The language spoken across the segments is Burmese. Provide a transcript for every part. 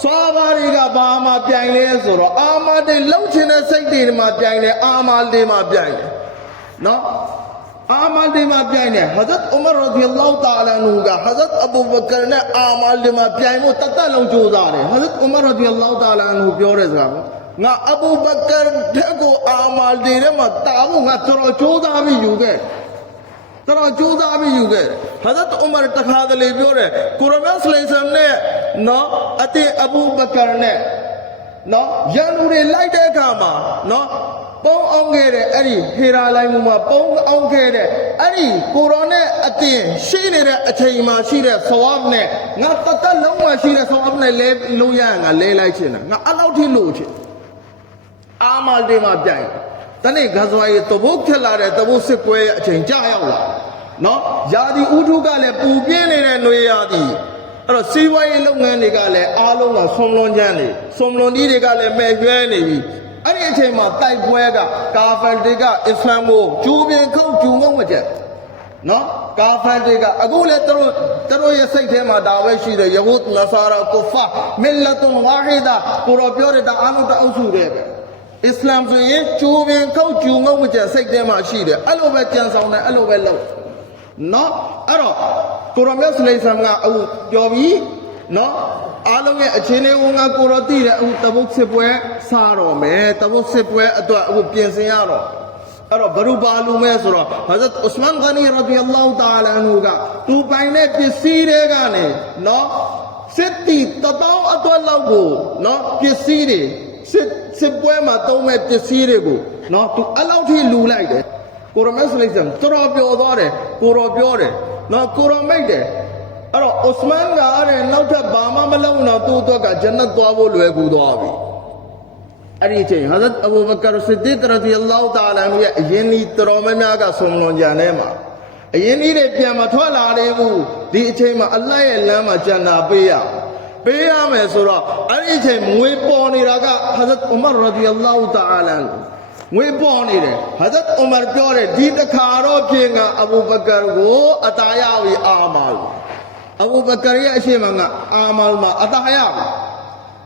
Swabariga Bama Piane Soro, Ama de Lucina Saint Ma Piane, Amal de Ma Piane. No? Amal de Ma Piane, Hazat Umar radiallahu ta'ala Nuga, Hazat Abu Bakr, Amal de Ma Piane, Tatalong Juzare, Hazat Umar radiallahu ta'ala Nu Piorezam. Nga Abu Bakr, Tego Amal de Rema, Tamu, Natoro Judavi Yuge. Tara Judavi Yuge. Hazat Umar Takadali Bure, Kuramas Lesane, no, Ati Abu Bakr, no, Januri Light Kama, no. Pong Ongere, Eddie, Hira Laimuma, Pong Ongere, Eddie, Kurone, Atin, Shire, Atima, Shire, Sawabne, not Tata Loma, Shire, Sawabne, Luyang, a lay like China, not allowed to lose it. Amal de Mabjai. Tani Gazway, the book Kelare, the Wusikwe, Chinjaya. No, Yadi Udugale, Pubian and Noyadi. Siway Longanigale, Alonga, Somlonjani, Somlonigale, Megani. Any time of Taiwega, Carfaldiga, Islamo, Jubian Coat, Jumomajet. No, Carfaldiga, a good letter, Teroya Saitema, Dawashi, the Yahut, Nasara, Kofa, Millatum, Wahida, Purapurita, Anuta Usure. Islam, Jubian Coat, Jumomajet, Saitema, Shida, Alovet on the Alovello. No, Aro, Puramas Lasanga, Yobi, no. Along a chene unga kurati tabuk sepue saro me tabuk sepue atwa upiensiaro aro barubalu mesro Hazrat Usman Ghani radiyallahu ta'ala anhu ga tu paine pisire gane no sitti tatao atwa lagu no pisire sepue ma to me pisire go no tu allow thi lu lai de Quran Islam toro pyo do de kuro pyo de no kuro mai de Osman got and not a Bama Malona to talk at Jannat Dwabo Luegudavi. Anything, Hazat Abu Bakr Siddiq radiallahu ta'ala, and Yeni Tromanaga Somlon Janema. A Yeni de Piamatwala Revu, the Chema Allah Lama Jana Bea. Bea Mesura, anything, we born Iraga, Hazat Umar radiallahu ta'ala. We born it. Hazat Umar Pure, did the Karo Kinga Abu Bakr go Atayawi Amal. Abu Bakr Yashimanga, Amalma, Atahayam.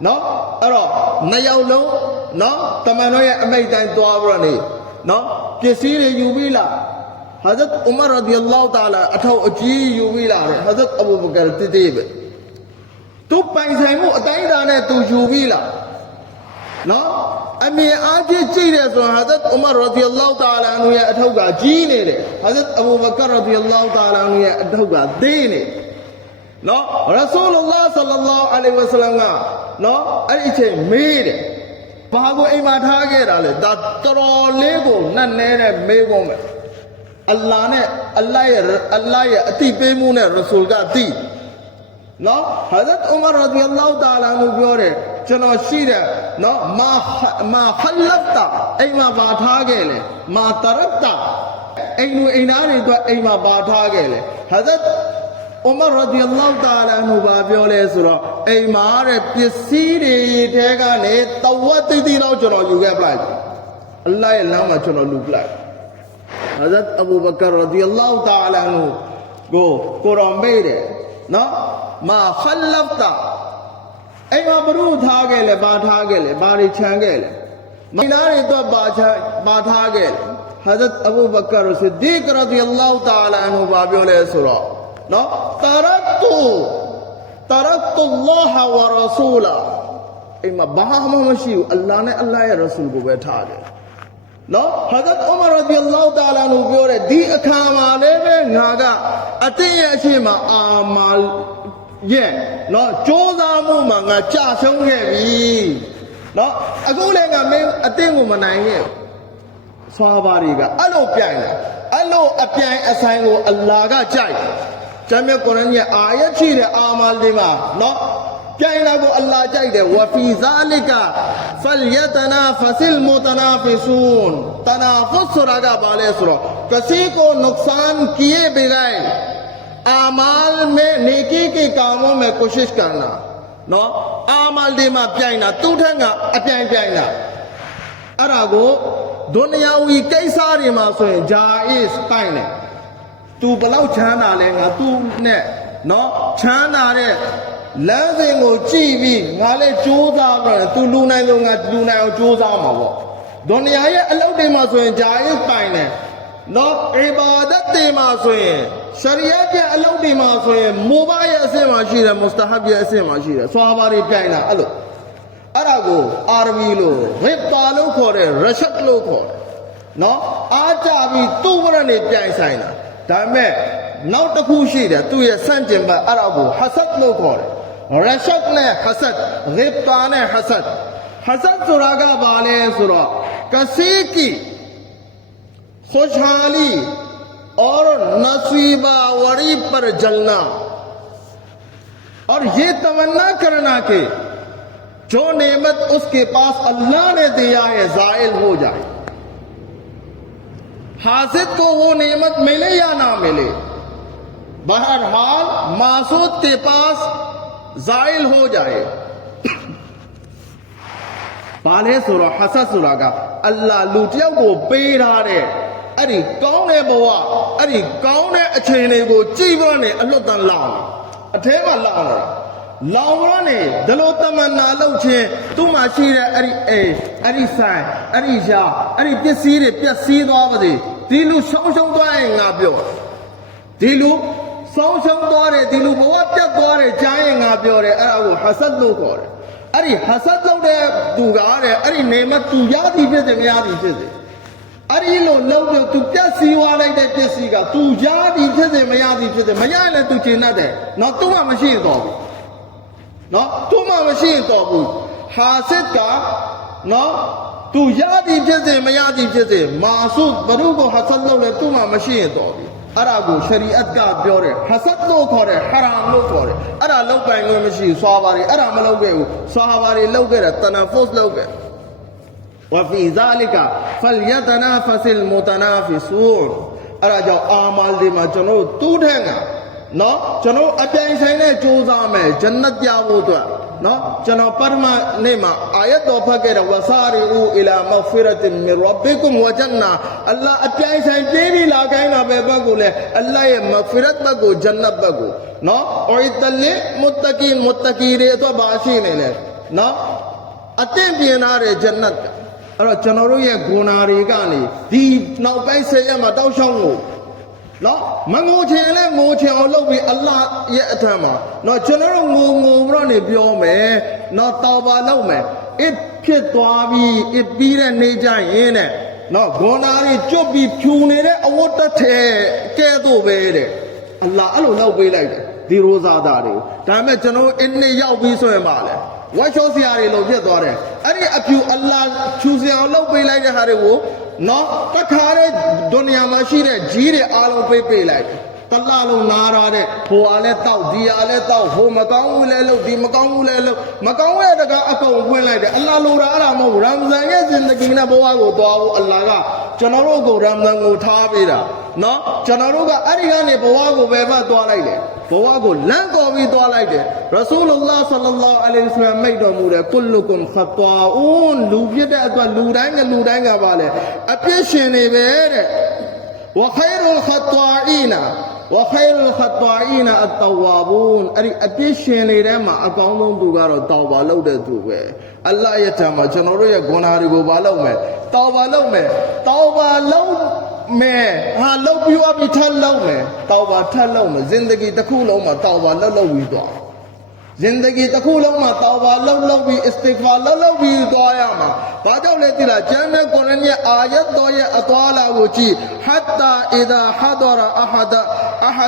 No? Aro, Nayaulo, no? Tamanoya Amaitan to Abrani. No? Kisiri Yubila. Hazat Umar radiallahu ta'ala, Atau Uji Yubila, Hazat Abu Bakr Titib. Two Paisaimu, Ataidane to Yubila. No? I mean, Aji Chides on Hazat Umar radiallahu ta'ala, and we at Hoga, Gene, Hazat Abu Bakr radiallahu ta'ala, and we at Hoga, Dene. No, Rasulullah sallallahu alaihi wasallam. No, ariche made. Bago imathaage rale. That toro lego nanne mego me. Allah ya ati pemu ne Rasul ka ati. No, Hazrat Umar radiyallahu ta'ala nu pyore. Chano shire. No, ma khallafta. Ima baathaage le. Ma tarakta. Ainu inari to ima baathaage le. Hazrat Umar radiallahu ta'ala anhu babiole sura ai mare pisiri thega ne tawati ti law chono yu ge plai Allah ye naam ma chono lu plai Hazrat Abu Bakr radiallahu ta'ala anhu go Quran me de no ma khallafta ai ma baru tha ge le ba tha ge le ba ri chan ge le maina ri to ba tha ge Hazrat Abu Bakr Siddiq radiallahu ta'ala anhu babiole sura No, taraktu Allah wa Rasula. Ima Bahama Mashiu, Allah ne Allah ya Rasul go betade. No, Hazrat Umar radiallahu ta'ala nu biore di akama lebe ngaga atiya shima amal ye no choda mu ma nga cha song ge bi. No, aku le nga me atin ko manai ye. Swabari ga alo pyai la. Alo apyai asai ko Allah ga chai. Jamia Quran ye ayat chi de amal de ma no China ko Allah chai de wa fi zalika falyatanafasil mutanafisun tanafus raga bale sura किसी को नुकसान किए बगैर आमाल में नेकी के कामों में कोशिश करना no amal de ma pyaina tu thanga apyain pyaina ara ko dunyawi kaisa de ma so yin jaiz pai ne tu balau chana le nga tu ne no chana de လမ်းစဉ်ကိုကြည့်ပြီးငါလည်းကြိုးစားပြီးသူလူနိုင်ဆုံးငါလူနိုင်အောင်ကြိုးစားမှာပေါ့ဒုနီယာရဲ့အလုပ်တွေမှာဆိုရင်ဂျာအစ်ပိုင်တယ်နော်အီဘာဒတ်တွေမှာဆိုရင်ရှရီယတ်ရဲ့အလုပ်တွေမှာဆိုရင်မူဘာရဲ့အဆင့်မှာရှိတယ်မုစတဟဘ်ရဲ့အဆင့်မှာရှိတယ်ဆွာဘာတွေပြိုင်တာအဲ့လိုအဲ့ဒါကိုအာရဘီလို့ဂစ်တာလို့ခေါ်တယ်ရရှတ်လို့ခေါ်တယ်နော်အားကြပြီးသူ့ဘရနေပြိုင်ဆိုင်တာဒါပေမဲ့နောက်တစ်ခုရှိတယ်သူ့ရဲ့ဆန့်ကျင်ဘက်အဲ့ဒါကိုဟဆတ်လို့ခေါ်တယ်ရရှတ်နဲ့ဟဆတ်ဂစ်တာနဲ့ဟဆတ်ဆိုတာကဘာလဲဆိုတော့ကစီကီखुशहाली और नसीबा वरी पर जलना और ये तमन्ना करना कि जो नेमत उसके पास अल्लाह ने दिया है जायल हो जाए हासिद को वो नेमत मिले या ना मिले बहरहाल मासूद के पास जायल हो जाए पाले सुरा हसद सुरा का अल्लाह लूटियों को पेड़ा रेအဲ့ဒီကောင်းတဲ့ဘဝအဲ့ဒီကောင်းတဲ့အချိန်တွေကိုကြည်ပါနဲ့အလွတ်တန်လောင်အထဲမှာလောင်လာလောင်ရနေဒလိုတမနာလုပ်ခြင်းသူ့မှာရှိတဲ့အဲ့ဒီအဲ့ဒီဆိုင်အဲ့ဒီရာအဲ့ဒီပစ္စည်းတွေပျက်စီးသွားပါစေဒီလူဆုံးရှုံးသွားရင်ငါပြောဒီလူဆုံးရှုံးသွားတယ်ဒီလူဘဝပြတ်သွားတယ်ကြားရင်ငါပြောတယ်အဲ့ဒါကိုဟဆတ်လို့ခေါ်တယ်အဲ့ဒီဟဆတ်လုပ်တဲ့သူကတဲ့အဲ့ဒီနေမသူရသည်ဖြစ်စေမရသည်ဖြစ်စေအဲ့ဒီလိုလုံးလို့သူပြက်စီးသွားလိုက်တဲ့ပစ္စည်းကသူရသည်ဖြစ်စေမရသည်ဖြစ်စေမရရင်လည်းသူကျင်တတ်တယ်နော်သူ့မှာမရှိတော့ဘူးနော်သူ့မှာမရှိတော့ဘူးဟာစစ်ကနော်သူရသည်ဖြစ်စေမရသည်ဖြစ်စေမာဆုဘရုကိုဟဆတ်လုပ်လဲသူ့မှာမရှိတော့ဘူးအဲ့ဒါကိုရှရီအတ်ကပြောတယ်ဟဆတ်လို့ခေါ်တယ်ဟရာမ်လို့ခေါ်တယ်အဲ့ဒါလောက်ပိုင်လို့မရှိဘူးဆွာဘာတွေအဲ့ဒါမလုပ်ခဲ့ဘူးဆွာဘာတွေလုပ်ခဲ့တယ်တနဖုစ်လုပ်ခဲ့وفي ذلك فليتنافس المتنافسون အဲ့ဒါကြောင့်အာမာလ်ဒီမှာကျွန်တော်တူးထန်းကနော်ကျွန်တော်အပြိုင်ဆိုင်နဲ့ကြိုးစားမယ်ဂျန်နတ်ရဖို့အတွက်နော်ကျွန်တော်ပထမနေ့မှာအာယတ်တော်ဖတ်ခဲ့တဲ့ဝဆာရီအူအီလာမဂဖီရတ်မင်ရဘ်ဘီကုမ်ဝဂျန်နာအလ္လာဟ်အပြိုင်ဆိုင်ပြေးပြီးလာခိုင်းတာပဲဘက်ကိုလေအလ္လာဟ်ရဲ့မဂဖီရတ်ဘက်ကိုဂျန်နတ်ဘက်ကိုနော်အူတလီမုတကီတွေအတွက်ဘာရှိနေလဲနော်အသင့်ပြင်ထားတဲ့ဂျန်နတ်အဲ့တော့ကျွန်တော်တို့ရဲ့ဂုဏတွေကနေဒီနောက်ပိုင်း10ရက်မှာတောက်လျှောက်ကိုနော်မငိုချင်လဲငိုချင်အောင်လုပ်ပြီးအလ္လာဟ်ရဲ့အထံမှာနော်ကျွန်တော်တို့ငိုပြီးတော့နေပြောမယ်နော်တောဘာလုပ်မယ်အစ်ဖြစ်သွားပြီးအစ်ပြီးတဲ့နေကြရင်တဲ့နော်ဂုဏတွေကျွတ်ပြီးဖြူနေတဲ့အဝတ်တက်တဲ့ကဲသို့ပဲတဲ့အလ္လာဟ်အဲ့လိုလုပ်ပေးလိုက်တယ်ဒီရိုဇာတာတွေကိုဒါပေမဲ့ကျွန်တော်အစ်နှစ်ရောက်ပြီးဆိုရင်ပါလေဝါချောစရာတွေလုံးဖြစ်သွားတယ်အဲ့ဒီအဖြူအလ္လာဟ်ဖြူစရာလုပ်ပေးလိုက်တဲ့ဟာတွေကိုနော်တခါတဲ့ဒုနီယာမှာရှိတဲ့ကြီးတွေအားလုံးပေးလိုက်တယ်တလားလုံးနားရတဲ့ဟိုအားလဲတောက်ဒီအားလဲတောက်ဟိုမကောင်းဘူးလဲလို့ဒီမကောင်းဘူးလဲလို့မကောင်းတဲ့တကအကုန်ဖွင့်လိုက်တယ်အလ္လာဟ်လိုတာအဲ့ဒါမဟုတ်ဘူးရမ်ဇန်ရဲ့ဇင်ဒဂီနဲ့ဘဝကိုသွားဖို့အလ္လာဟ်ကကျွန်တော်တို့ကိုရမ်ဇန်ကိုထားပေးတာနော်ကျွန်တော်တို့ကအဲ့ဒီကနေဘဝကိုပဲမှသွားလိုက်တယ်ဘဝကိုလမ်းတော်ပြီးသွားလိုက်တယ်ရဆူလုလာဆလ္လာလာအလိုင်ဝါဆလမ်မိတ်တော်မူတယ်ကုလုကွန်ခတ်တာအွန်လူပြတဲ့အတွက်လူတိုင်းကပါလေအပြစ်ရှင်တွေပဲတဲ့ဝခိုင်ရုလ်ခတ်တာအီနာوخير الخطائين التوابون အဲ့ဒီအပြစ်ရှင်တွေထဲမှာအကောင်းဆုံးသူကတော့တောဘာလုပ်တဲ့သူပဲအလ္လာဟ်ရဲ့ထံမှာကျွန်တော်တို့ရဲ့ဂုဏ်တွေကိုဘာလုပ်မယ်တောဘာလုပ်မယ်ဟာလုပ်ပြီးအပြီးထပ်လုပ်မယ်တောဘာထပ်လုပ်မယ်ဇင်ဒဂီတစ်ခုလုံးမှာတောဘာလုပ်ပြီးသွားဇင်ဒဂီတစ်ခုလုံးမှာတောဘာလုပ်ပြီးအစ္စတိဂ်ဖာလုပ်ပြီးသွားရမှာဘာကြောင့်လဲသိလားကျမ်းနဲ့ကုရ်အာန်ရဲ့အာယတ်တော်ရဲ့အသွာလာကိုကြည့်ဟတ်တာအီဒါဟဒရာအဟ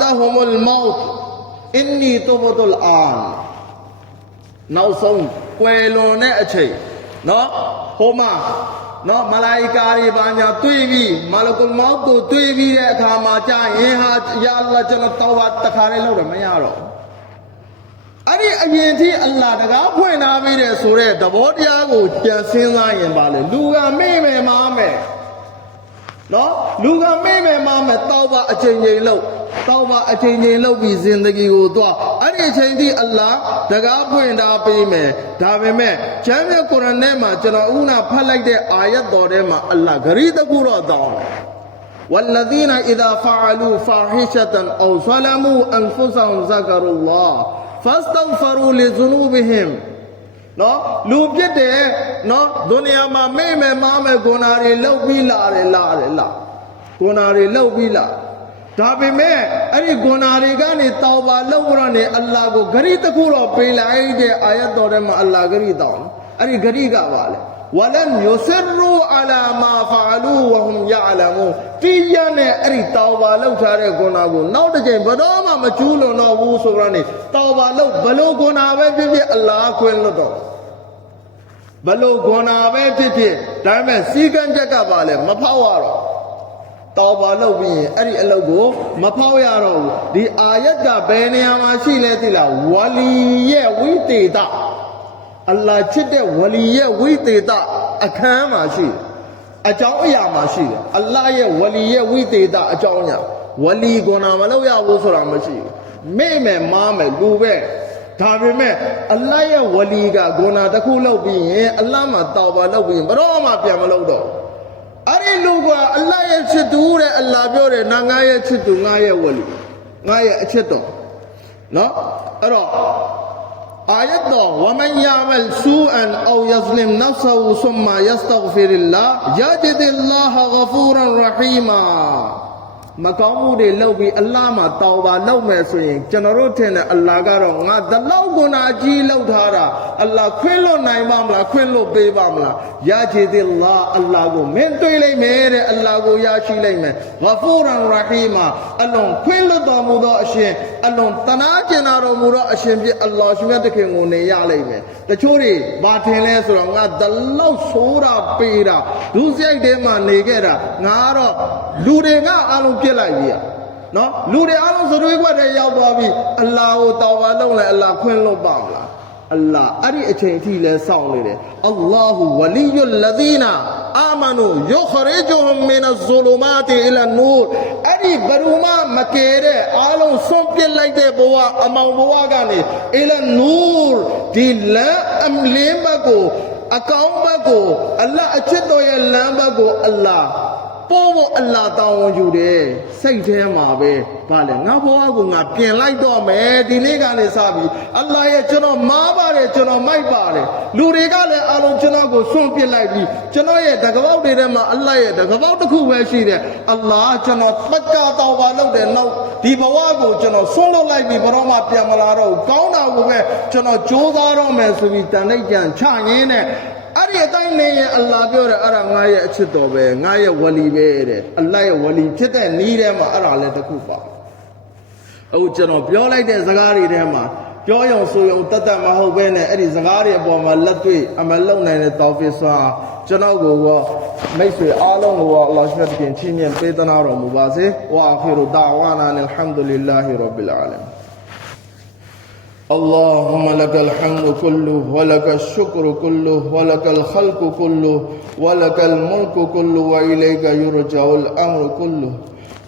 ဒဟူမလ်မောတ်အင်နီတူဘတုလ်အာန်နောက်ဆုံးကွယ်လွန်တဲ့အချိန်နော်ဟိုမှာနော်မလာအီကာတွေဘာညာတွေ့ပြီးမာလကုလ်မောတ်ကိုတွေ့ပြီးတဲ့အခါမှာကြာရင်ဟာယာအလ္လာဟ်ကျွန်တော်တောဘာတခါလေးလုပ်တယ်မရတော့အဲ့ဒီအရင်ที่အလ္လာဟ်တကားဖွင့်ထားပေးတယ်ဆိုတဲ့သဘောတရားကိုပြန်စဉ်းစားရင်ပါလေလူကမေ့မယ်မားမယ်နော်လူကမေ့မယ်မားမယ်တောဘာအချိန်ချင်းလုပ်ပြီးဇင်ဒဂီကိုသွားအဲ့ဒီအချိန်ที่အလ္လာဟ်တကားဖွင့်ထားပေးမယ်ဒါပေမဲ့ကျမ်းမြတ်ကုရ်အာန်ထဲမှာကျွန်တော်ဥနာဖတ်လိုက်တဲ့အာယတ်တော်ထဲမှာအလ္လာဟ်ဂရီးတစ်ခုတော့တောင်းတယ်والذين إذا فعلوا فاحشة أو ظلموا أنفسهم ذكروا الله fastaghfiru li dhunubihim နော်လူပြစ်တယ်နော်ဒုနီယာမှာမိတ်မယ်မားမယ်ဂုဏတွေလောက်ပြီးလာတယ်ဂုဏတွေလောက်ပြီးလာဒါပေမဲ့အဲ့ဒီဂုဏတွေကနေတောင်းပါလောက်ရနေအလ္လာဟ်ကိုဂရီတစ်ခုတော့ပေးလိုက်တဲ့အာယတ်တော်ထဲမှာအလ္လာဟ်ဂရီတောင်းအဲ့ဒီဂရီကပါလေဝလမ်ယူဆရူအလာမာဖအလူဝဟွမ်ယအလမူတိရနဲ့အဲ့ဒီတောင်းပါလောက်ထားတဲ့ဂုဏကိုနောက်တစ်ချိန်ဘယ်တော့မှမကျူးလွန်တော့ဘူးဆိုတော့နေတောင်းပါလောက်ဘလို့ဂုဏပဲဖြစ်ဖြစ်အလ္လာဟ်ခွင့်လွတ်တော့ဘလို့ဂုဏပဲဖြစ်ဖြစ်ဒါပေမဲ့စီကံချက်ကပါလေမဖောက်ရတော့တောင်းပါလုပ်ပြီးရင်အဲ့ဒီအလုပ်ကိုမဖောက်ရတော့ဘူးဒီအာယတ်ကဘယ်နေရာမှာရှိလဲသိလားဝလီရဲ့ဝိသေသအလ္လာဟ်ချစ်တဲ့ဝလီရဲ့ဝိသေသအခန်းမှာရှိတယ်အကြောင်းအရာမှာရှိတယ်အလ္လာဟ်ရဲ့ဝလီရဲ့ဝိသေသအကြောင်းအရာဝလီဂုဏမလုပ်ရဘူးဆိုတာမရှိဘူးမိမယ်မားမယ်လူပဲဒါပေမဲ့အလ္လာဟ်ရဲ့ဝလီကဂုဏတစ်ခုလုပ်ပြီးရင်အလ္လာဟ်မှာတောင်းပါလုပ်ပြီးရင်ဘယ်တော့မှပြန်မလုပ်တော့အဲ့ဒီလူကအလ္လာဟ်ရဲ့ချစ်သူတဲ့အလ္လာဟ်ပြောတယ်ငါရဲ့ချစ်သူငါရဲ့ဝလီငါရဲ့အချစ်တော်နော်အဲ့တော့အာယတ်တော်ဝမန်ယာမလ်ဆူအန်အောယဇလင်နဖ်ဆဟူဆုမ္မာယစတဂ်ဖီရ်လာယာဂျဒီလ္လာဟ်ဂဖူရန်ရဟီမာမကောင်းမှုတွေလုပ်ပြီးအလ္လာဟ်မှာတောင်းပါလုပ်မယ်ဆိုရင်ကျွန်တော်တို့ထင်တယ်အလ္လာဟ်ကတော့ငါဒီလောက်ဂုဏအကြီးလုပ်ထားတာအလ္လာဟ်ခွင့်လွတ်နိုင်ပါမလားခွင့်လွတ်ပေးပါမလားယာဂျီဒီလာအလ္လာဟ်ကိုမင်းတွေ့လိုက်မယ်တဲ့အလ္လာဟ်ကိုရရှိလိုက်မယ်ဂဖူရန်ရဟီမာအလွန်ခွင့်လွတ်တော်မူသောအရှင်အလွန်တနာကျင်တော်မူသောအရှင်ဖြစ်အလ္လာဟ်ရှင်မြတ်တခင်ကိုနေရလိုက်မယ်တချို့တွေဘာထင်လဲဆိုတော့ငါဒီလောက်ဆိုးတာပေးတာဒုစရိုက်ထဲမှာနေခဲ့တာငါကတော့လူတွေကအလုံးပြစ်လိုက်ပြီနော်လူတွေအလုံးစတွေးခွက်တွေရောက်သွားပြီအလ္လာဟ်ကိုတောင်းပါလုပ်လဲအလ္လာဟ်ခွင့်လွတ်ပါမလားအလ္လာဟ်အဲ့ဒီအချိန်အထိလဲစောင့်နေတယ်အလ္လာဟူဝလီယုလ္လဇီနာအာမနူယုခရီဂျူဟွမ်မင်အဇ်ဇလူမာတီအီလာနူရ်အဲ့ဒီဘရူမမကဲတဲ့အားလုံးဆွန့်ပစ်လိုက်တဲ့ဘဝအမောင်ဘဝကနေအီလာနူရ်ဒီလမ်းအလင်းဘက်ကိုအကောင်းဘက်ကိုအလ္လာဟ်အချစ်တော်ရဲ့လမ်းဘက်ကိုအလ္လာဟ်ပို့ဖို့အလ္လာဟ်တောင်းဝန်ယူတယ်စိတ်ထဲမှာပဲဗာလေငါဘဝကိုငါပြင်လိုက်တော့မယ်ဒီနေ့ကနေစပြီးအလ္လာဟ်ရဲ့ကျွန်တော်မားပါတယ်ကျွန်တော်မိုက်ပါတယ်လူတွေကလည်းအလုံးကျွန်တော်ကိုဆွန့်ပစ်လိုက်ပြီးကျွန်တော်ရဲ့တကပောက်တွေထဲမှာအလ္လာဟ်ရဲ့တကပောက်တစ်ခုပဲရှိတယ်အလ္လာဟ်ကျွန်တော်ပက္ကာတောင်းပါလုပ်တယ်နောက်ဒီဘဝကိုကျွန်တော်ဆွန့်လွတ်လိုက်ပြီးဘရောမှပြန်မလာတော့ဘူးကောင်းတာကိုပဲကျွန်တော်ကြိုးစားတော့မယ်ဆိုပြီးတန်လိုက်ကြံချရင်းနဲ့အဲ့ဒီအတိုင်းနေရင်အလ္လာဟ်ပြောတယ်အဲ့ဒါငါရဲ့အချစ်တော်ပဲငါရဲ့ဝလီပဲတဲ့အလ္လာဟ်ရဲ့ဝလီဖြစ်တဲ့နီးထဲမှာအဲ့ဒါလည်းတစ်ခုပါအခုကျွန်တော်ပြောလိုက်တဲ့စကားတွေထဲမှာပြောရုံဆိုရုံတတ်မဟုတ်ပဲနဲ့အဲ့ဒီစကားတွေအပေါ်မှာလက်တွေ့အမလုံနိုင်တဲ့တောဖီဆာကျွန်တော်ကိုမိတ်ဆွေအားလုံးကိုအလ္လာဟ်ရှင်ခင်ချီးမြှင့်ပေးသနာတော်မူပါစေဝါအာခီရူဒါဝါနာအလ်ဟမ်ဒူလ illah ရဘ်ဘီလ်အာလမင်اللهم لك الحمد كله ولك الشكر كله ولك الخلق كله ولك الملك كله وإليك يرجع الأمر كله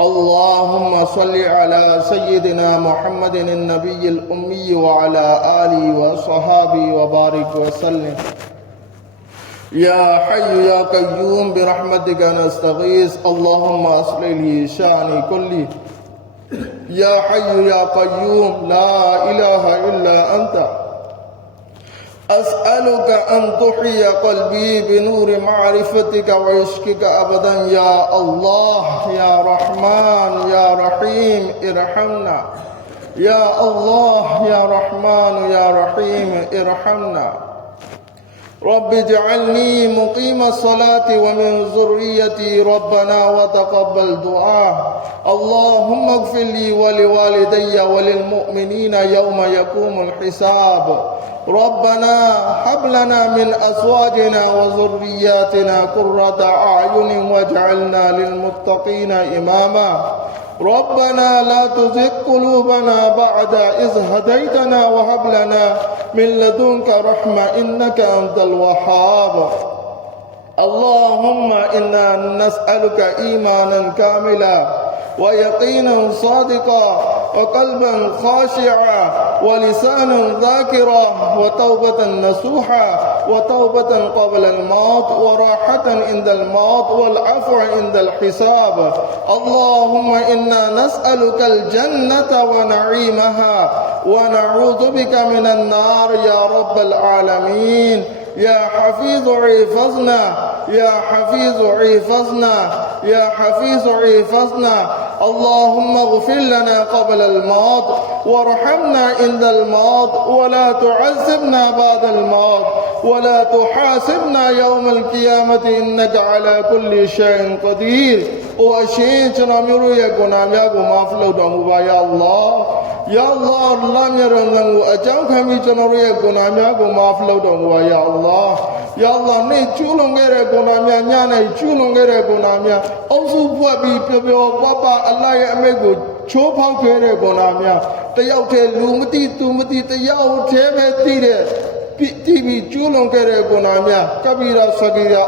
اللهم صل على سيدنا محمد النبي الأمي وعلى آله وصحابه وبارك وسلم يا حي يا قيوم برحمتك نستغيث اللهم أصلح لي شأني كله يا حي يا قيوم لا إله إلا أنت أسألك أن تحيي قلبي بنور معرفتك وعشقك أبدا يا الله يا رحمن يا رحيم ارحمنا يا الله يا رحمن يا رحيم ارحمنا رب اجعلني مقيم الصلاة ومن ذريتي ربنا وتقبل دعاء اللهم اغفر لي ولوالدي وللمؤمنين يوم يقوم الحساب ربنا هب لنا من أزواجنا وذرياتنا قرة أعين واجعلنا للمتقين إماما ربنا لا تزغ قلوبنا بعد إذ هديتنا وهب لنا من لدنك رحمة إنك أنت الوهاب اللهم إنا نسألك إيمانا كاملا ويقينا صادقا وقلبا خاشعا ولسانا ذاكرا وتوبة نصوحا وتوبة قبل الموت وراحة عند الموت والعفو عند الحساب اللهم إنا نسألك الجنة ونعيمها ونعوذ بك من النار يا رب العالمين يا حفيظ عفظنا يا حفيظ عفظنا يا حفيظ عفظنا اللهم اغفر لنا قبل الموت وارحمنا عند الموت ولا تعذبنا بعد الموت ولا تحاسبنا يوم القيامة إنك على كل شيء قدير وأشهد أن يكون أمياكم أفلو يا الله يا الله الله يرنغ أجاو كمي جنرو يكون أمياكم أفلو يا الله يا الله ني چولون غير كون أميا نانا چولون غير كون أميا أوسو بوابي بيبيو بابا الله يأميكو ချိုးဖောက်ခဲ့တဲ့ကောနာများတယောက်တည်းလူမသိသူမသိတယောက်တည်းပဲသိတဲ့တိပြီးကျူးလွန်ခဲ့တဲ့ကောနာများကပ္ပိရာဆဂီရာ